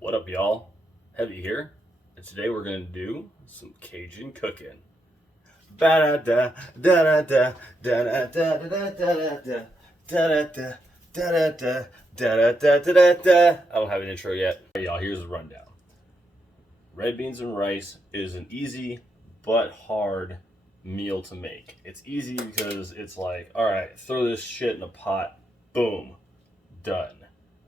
What up, y'all? Heavy here, and today we're gonna do some Cajun cooking. Ba da da da da da da da da da da da da da da da da da da. I don't have an intro yet. Hey, y'all, here's the rundown. Red beans and rice is an easy but hard meal to make. It's easy because it's like, all right, throw this shit in a pot, boom, done.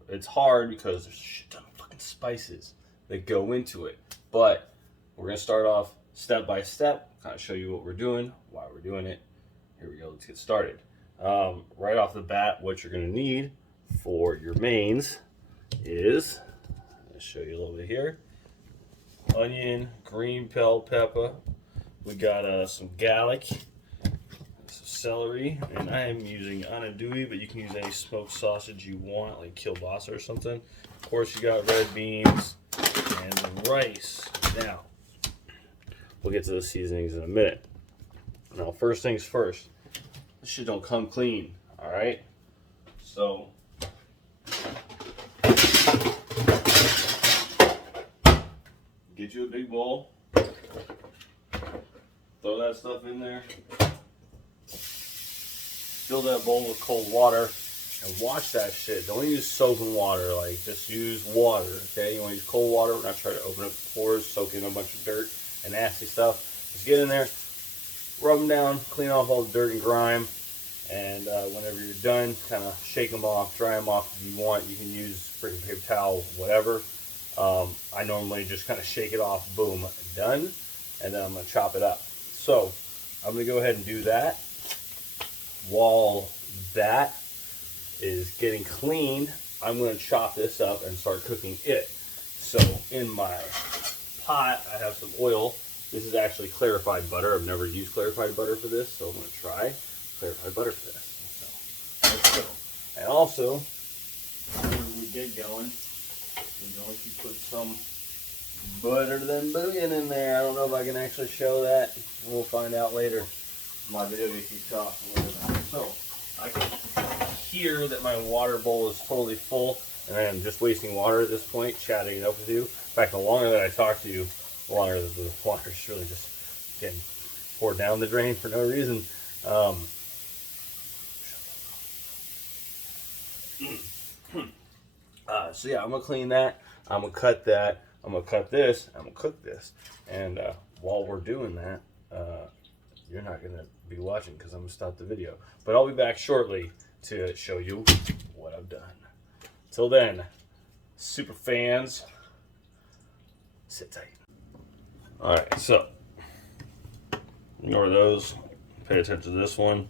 It's hard because there's a shit ton of fucking spices that go into it. But we're gonna start off step by step, kind of show you what we're doing, why we're doing it. Here we go, let's get started. Right off the bat, what you're gonna need for your mains is, I'll show you a little bit here. Onion, green bell pepper. We got some garlic, some celery, and I am using Andouille, but you can use any smoked sausage you want, like kielbasa or something. Of course, you got red beans and rice. Now, we'll get to the seasonings in a minute. Now, first things first, this shit don't come clean, all right? So, get you a big bowl. Throw that stuff in there. Fill that bowl with cold water and watch that shit. Don't use soaping water, like just use water, okay? You want to use cold water. We're not trying to open up the pores, soak in a bunch of dirt and nasty stuff. Just get in there, rub them down, clean off all the dirt and grime, and whenever you're done, kind of shake them off, dry them off if you want. You can use freaking paper towel, whatever. I normally just kind of shake it off, boom, done, and then I'm going to chop it up. So, I'm going to go ahead and do that. While that is getting cleaned, I'm going to chop this up and start cooking it. So, in my pot, I have some oil. This is actually clarified butter. I've never used clarified butter for this, so I'm going to try clarified butter for this. So, let's go. And also, when we get going, we're going to put some butter than bouillon in there. I don't know if I can actually show that. We'll find out later. My video keeps talking. So I can hear that my water bowl is totally full, and I am just wasting water at this point, chatting it up with you. In fact, the longer that I talk to you, the longer that the water is really just getting poured down the drain for no reason. So yeah, I'm gonna clean that. I'm gonna cut that. I'm gonna cut this. I'm gonna cook this. And while we're doing that, you're not gonna be watching because I'm gonna stop the video. But I'll be back shortly to show you what I've done. Till then, super fans, sit tight. All right, so ignore those. Pay attention to this one.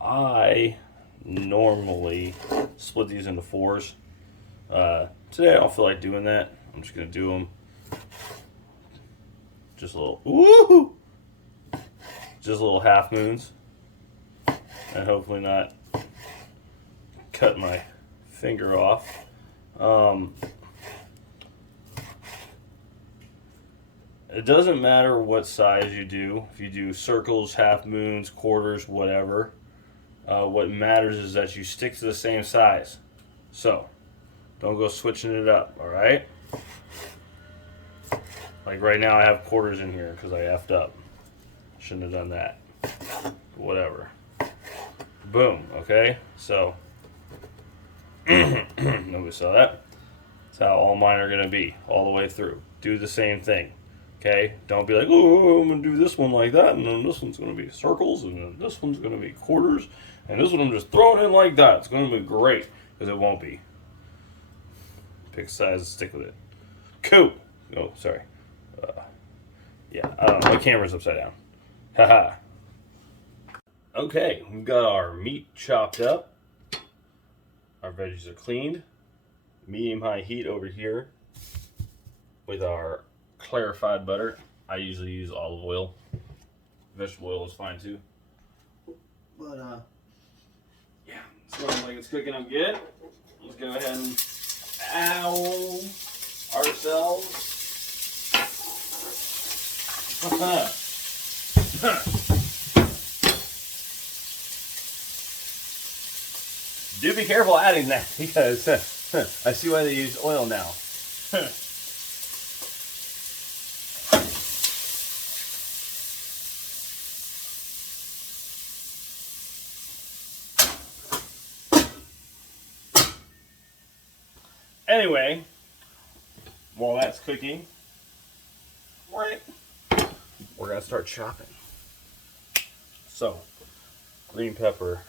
I normally split these into fours. Today I don't feel like doing that. I'm just gonna do them just a little, woohoo! Just little half moons, and hopefully not cut my finger off. It doesn't matter what size you do. If you do circles, half moons, quarters, whatever. What matters is that you stick to the same size. So, don't go switching it up, all right? Like right now I have quarters in here because I effed up. Shouldn't have done that. Whatever. Boom, okay? So, nobody saw that. That's how all mine are going to be, all the way through. Do the same thing, okay? Don't be like, oh, I'm going to do this one like that, and then this one's going to be circles, and then this one's going to be quarters, and this one I'm just throwing in like that. It's going to be great, because it won't be. Pick a size and stick with it. Cool. Oh, sorry. Yeah, my camera's upside down. Haha. Okay, we've got our meat chopped up. Our veggies are cleaned. Medium-high heat over here with our clarified butter. I usually use olive oil. Vegetable oil is fine too. But, yeah, smells like it's cooking up good. Let's go ahead and ourselves. Do be careful adding that because I see why they use oil now. Anyway, while that's cooking, we're gonna start chopping. So, green pepper,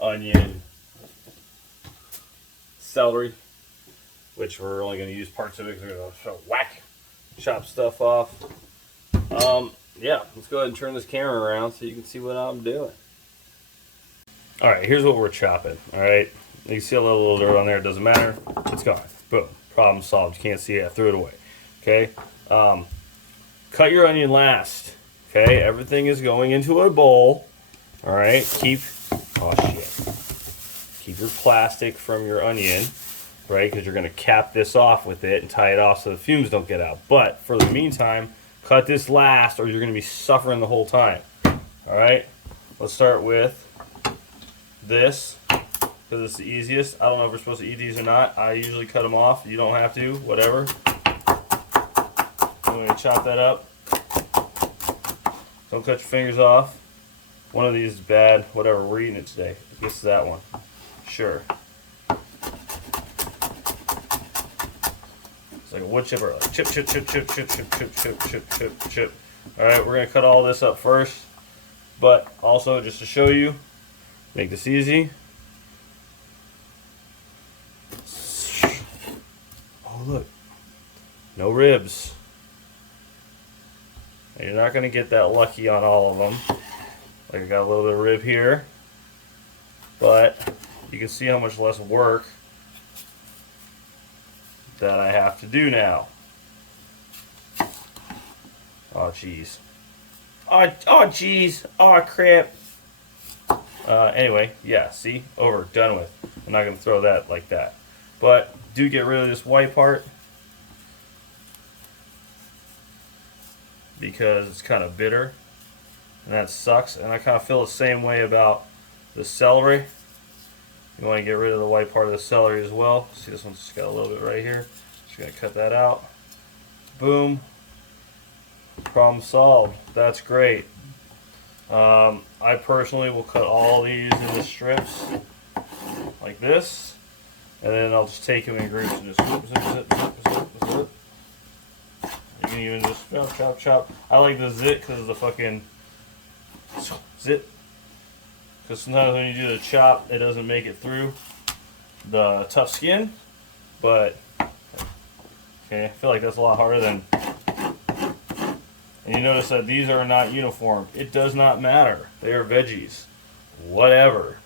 onion, celery, which we're only gonna use parts of it because we're gonna whack, chop stuff off. Yeah, let's go ahead and turn this camera around so you can see what I'm doing. All right, here's what we're chopping. All right, you can see a little dirt on there. It doesn't matter. It's gone. Boom. Problem solved. You can't see it. I threw it away. Okay. Cut your onion last. Okay. Everything is going into a bowl. All right. Oh shit. Keep your plastic from your onion, right? Because you're gonna cap this off with it and tie it off so the fumes don't get out. But for the meantime, cut this last, or you're gonna be suffering the whole time. All right. Let's start with this, because it's the easiest. I don't know if we're supposed to eat these or not. I usually cut them off. You don't have to, whatever. I'm going to chop that up. Don't cut your fingers off. One of these is bad. Whatever, we're eating it today. I guess it's that one. Sure. It's like a wood chipper. Like chip, chip, chip, chip, chip, chip, chip, chip, chip, chip, chip. Alright, we're going to cut all this up first. But also, just to show you, make this easy. Oh, look. No ribs. And you're not going to get that lucky on all of them. Like I got a little bit of rib here. But you can see how much less work that I have to do now. Oh, jeez. Oh, jeez. Oh, crap. Anyway, yeah, see? Over. Done with. I'm not going to throw that like that. But do get rid of this white part, because it's kind of bitter. And that sucks. And I kind of feel the same way about the celery. You want to get rid of the white part of the celery as well. See, this one's just got a little bit right here. Just going to cut that out. Boom. Problem solved. That's great. I personally will cut all these into strips like this, and then I'll just take them in groups and just zip, zip, zip, zip, zip, zip. You can even just chop, chop, chop. I like the zit because of the fucking zip. Because sometimes when you do the chop, it doesn't make it through the tough skin. But okay, I feel like that's a lot harder than. And you notice that these are not uniform. It does not matter. They are veggies. Whatever.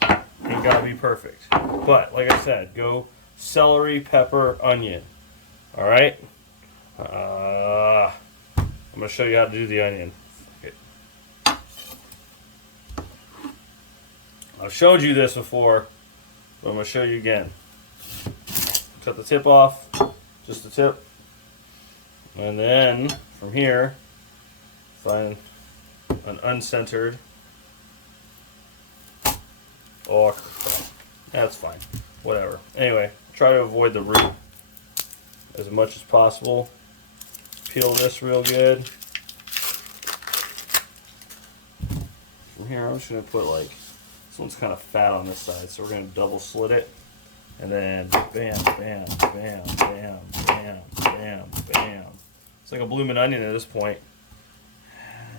Ain't gotta be perfect. But, like I said, go celery, pepper, onion. Alright? I'm going to show you how to do the onion. I've showed you this before, but I'm going to show you again. Cut the tip off. Just the tip. And then, from here, find an uncentered. Oh, that's fine. Whatever. Anyway, try to avoid the root as much as possible. Peel this real good. From here, I'm just going to put like, this one's kind of fat on this side, so we're going to double slit it. And then bam, bam, bam, bam, bam, bam, bam. It's like a blooming onion at this point.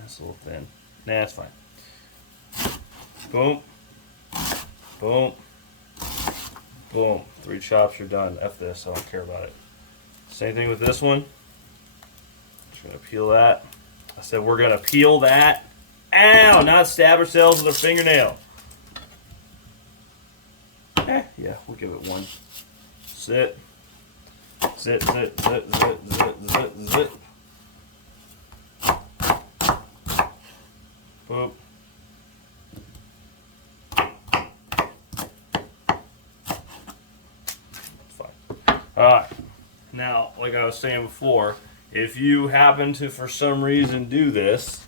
It's a little thin. Nah, it's fine. Boom. Boom. Boom. 3 chops, you're done. F this, I don't care about it. Same thing with this one. Just gonna peel that. I said we're gonna peel that. Ow! Not stab ourselves with a fingernail. Yeah, we'll give it one. Sit. Zit, zit, zit, zit, zit, zit, zit. Boop. Fine. Alright. Now, like I was saying before, if you happen to, for some reason, do this,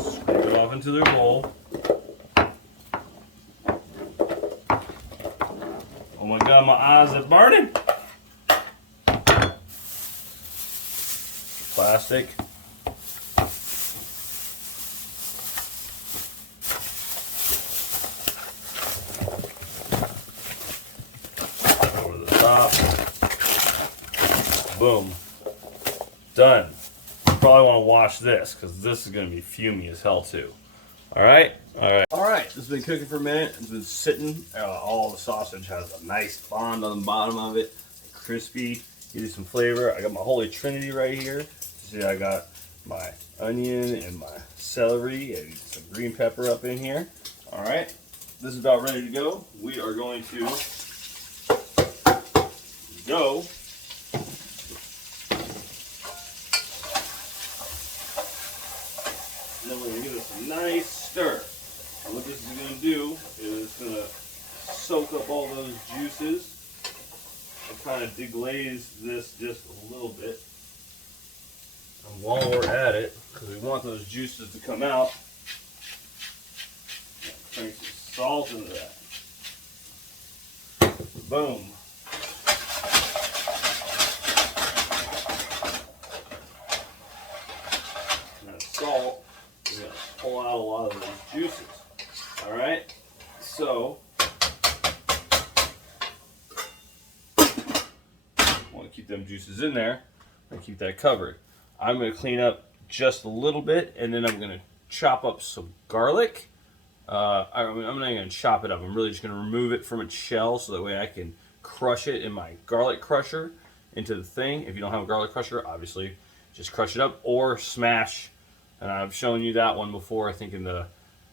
scrape it off into their bowl. my God, my eyes are burning. Plastic. Over the top. Boom. Done. Probably want to wash this because this is going to be fumy as hell too. Alright? Alright, this has been cooking for a minute. It's been sitting. All the sausage has a nice bond on the bottom of it. Crispy. Give you some flavor. I got my holy trinity right here. See, I got my onion and my celery and some green pepper up in here. Alright, this is about ready to go. We are going to go. And then we're going to give this a nice stir. And what this is going to do is it's going to soak up all those juices and kind of deglaze this just a little bit. And while we're at it, because we want those juices to come out, crank some salt into that. Boom. And that salt is going to pull out a lot of those juices. Alright? So, want to keep them juices in there and keep that covered. I'm going to clean up just a little bit, and then I'm going to chop up some garlic. I'm not going to chop it up. I'm really just going to remove it from its shell so that way I can crush it in my garlic crusher into the thing. If you don't have a garlic crusher, obviously just crush it up or smash. And I've shown you that one before, I think in the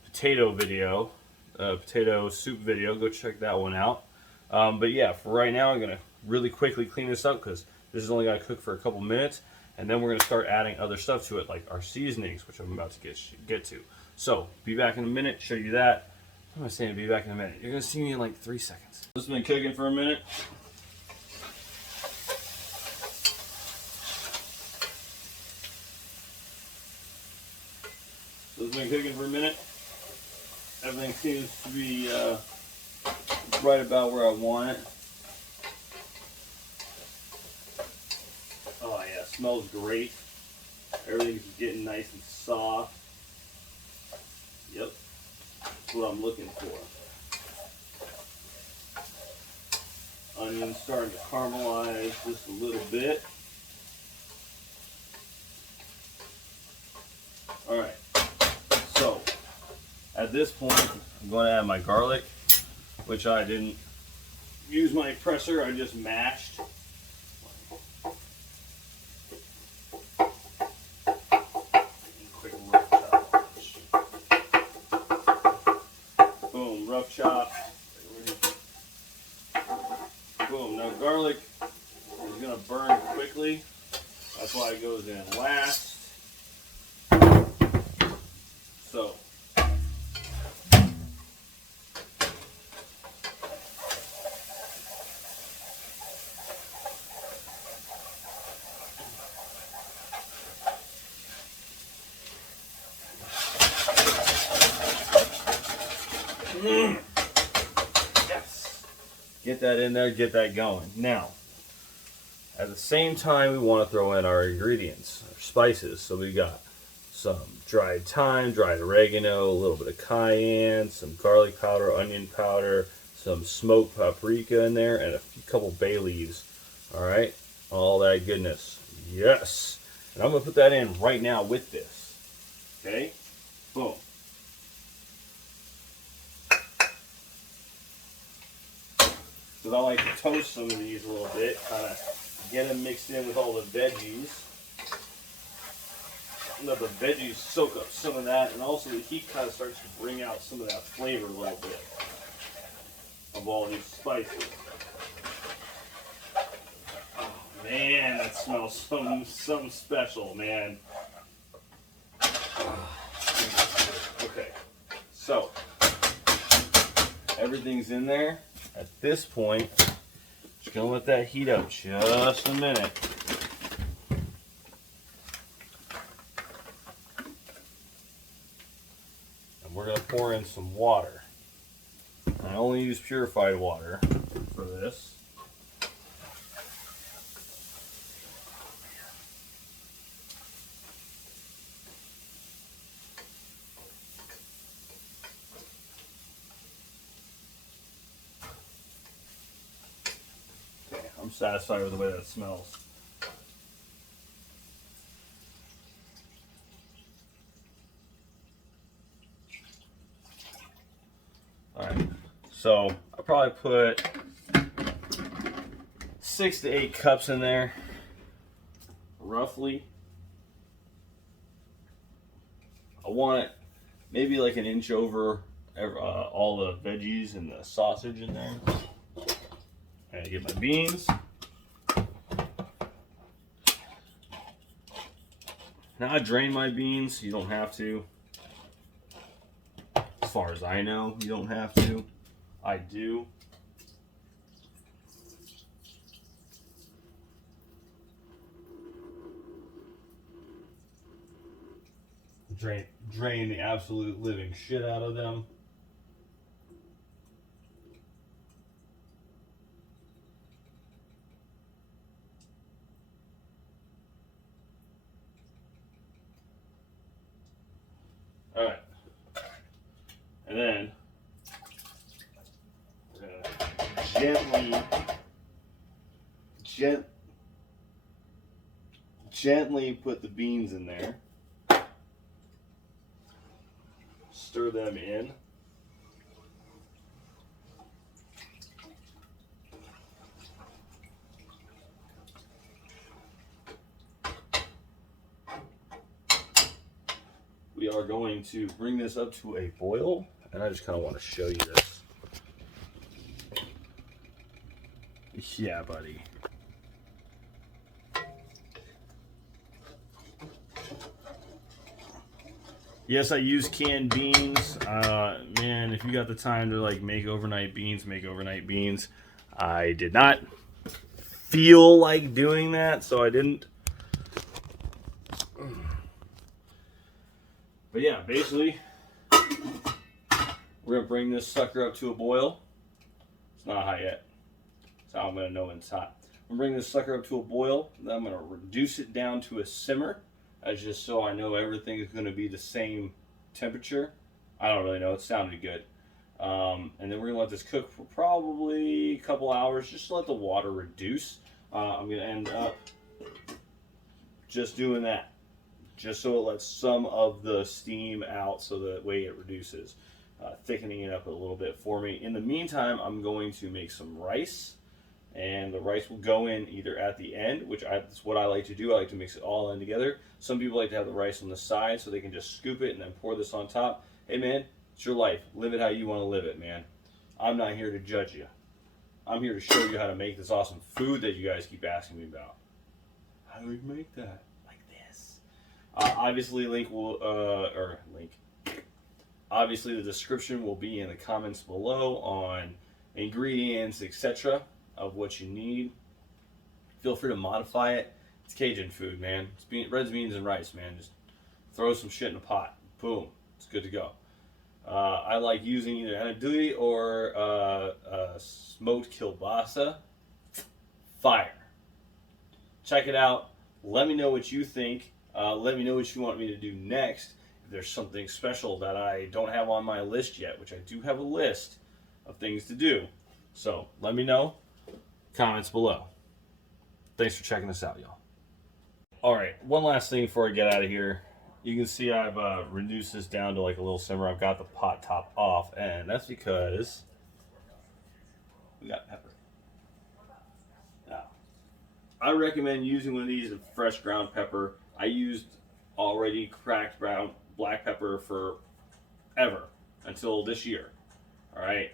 potato video, potato soup video. Go check that one out. But yeah, for right now, I'm going to really quickly clean this up because this is only going to cook for a couple minutes. And then we're going to start adding other stuff to it, like our seasonings, which I'm about to get to. So, be back in a minute, show you that. I'm going to say be back in a minute. You're going to see me in like 3 seconds. This has been cooking for a minute. This has been cooking for a minute. Everything seems to be right about where I want it. Oh yeah, smells great. Everything's getting nice and soft. Yep, that's what I'm looking for. Onions starting to caramelize just a little bit. Alright, so at this point I'm going to add my garlic, which I didn't use my presser, I just mashed. Rough chop. Boom. Now garlic is going to burn quickly. That's why it goes in last. So yes. Get that in there, get that going. Now, at the same time, we want to throw in our ingredients, our spices. So we got some dried thyme, dried oregano, a little bit of cayenne, some garlic powder, onion powder, some smoked paprika in there, and a couple bay leaves. All right, all that goodness. Yes. And I'm going to put that in right now with this. Okay, boom. Because I like to toast some of these a little bit, kind of get them mixed in with all the veggies. Let the veggies soak up some of that, and also the heat kind of starts to bring out some of that flavor a little bit of all these spices. Oh man, that smells something special, man. Okay, so everything's in there. At this point, just gonna let that heat up just a minute. And we're gonna pour in some water. I only use purified water for this. Okay, I'm satisfied with the way that smells. Alright, so I probably put 6 to 8 cups in there, roughly. I want it maybe like an inch over all the veggies and the sausage in there. I get my beans. Now I drain my beans. You don't have to. As far as I know, you don't have to. I do. Drain the absolute living shit out of them. All right. And then we're gonna gently put the beans in there. Stir them in. We are going to bring this up to a boil, and I just kind of want to show you this. Yeah, buddy. Yes, I use canned beans. Man, if you got the time to like make overnight beans, make overnight beans. I did not feel like doing that, so I didn't. But yeah, basically, we're gonna bring this sucker up to a boil. It's not hot yet. That's how I'm gonna know when it's hot. I'm gonna bring this sucker up to a boil. Then I'm gonna reduce it down to a simmer. That's just so I know everything is gonna be the same temperature. I don't really know. It sounded good. And then we're gonna let this cook for probably a couple hours, just to let the water reduce. I'm gonna end up just doing that, just so it lets some of the steam out, so that way it reduces, thickening it up a little bit for me. In the meantime, I'm going to make some rice, and the rice will go in either at the end, which that's what I like to do. I like to mix it all in together. Some people like to have the rice on the side, so they can just scoop it and then pour this on top. Hey man, it's your life. Live it how you want to live it, man. I'm not here to judge you. I'm here to show you how to make this awesome food that you guys keep asking me about. How do we make that? Obviously, obviously, the description will be in the comments below on ingredients, etc., of what you need. Feel free to modify it. It's Cajun food, man. It's red beans and rice, man. Just throw some shit in a pot. Boom. It's good to go. I like using either Andouille or smoked kielbasa. Fire. Check it out. Let me know what you think. Let me know what you want me to do next. If there's something special that I don't have on my list yet, which I do have a list of things to do. So let me know. Comments below. Thanks for checking this out, y'all. Alright, one last thing before I get out of here. You can see I've reduced this down to like a little simmer. I've got the pot top off, and that's because we got pepper. Now, I recommend using one of these fresh ground pepper. I used already cracked black pepper forever until this year. All right,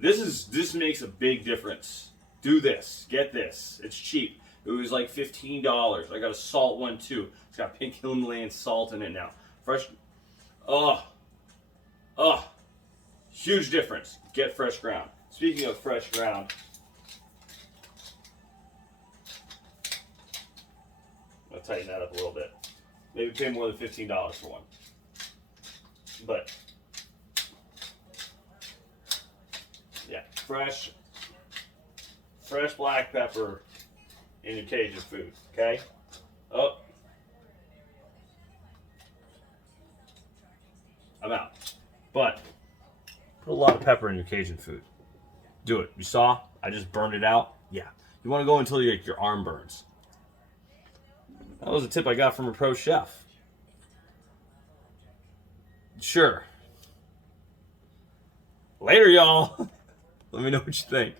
this makes a big difference. Do this, get this. It's cheap. It was like $15. I got a salt one too. It's got pink Himalayan salt in it now. Fresh. Huge difference. Get fresh ground. Speaking of fresh ground, I'll tighten that up a little bit. Maybe pay more than $15 for one. But yeah, fresh fresh black pepper in your Cajun food, okay? Oh, I'm out. But put a lot of pepper in your Cajun food. Do it. You saw? I just burned it out. Yeah. You want to go until your arm burns. That was a tip I got from a pro chef. Sure. Later, y'all. Let me know what you think.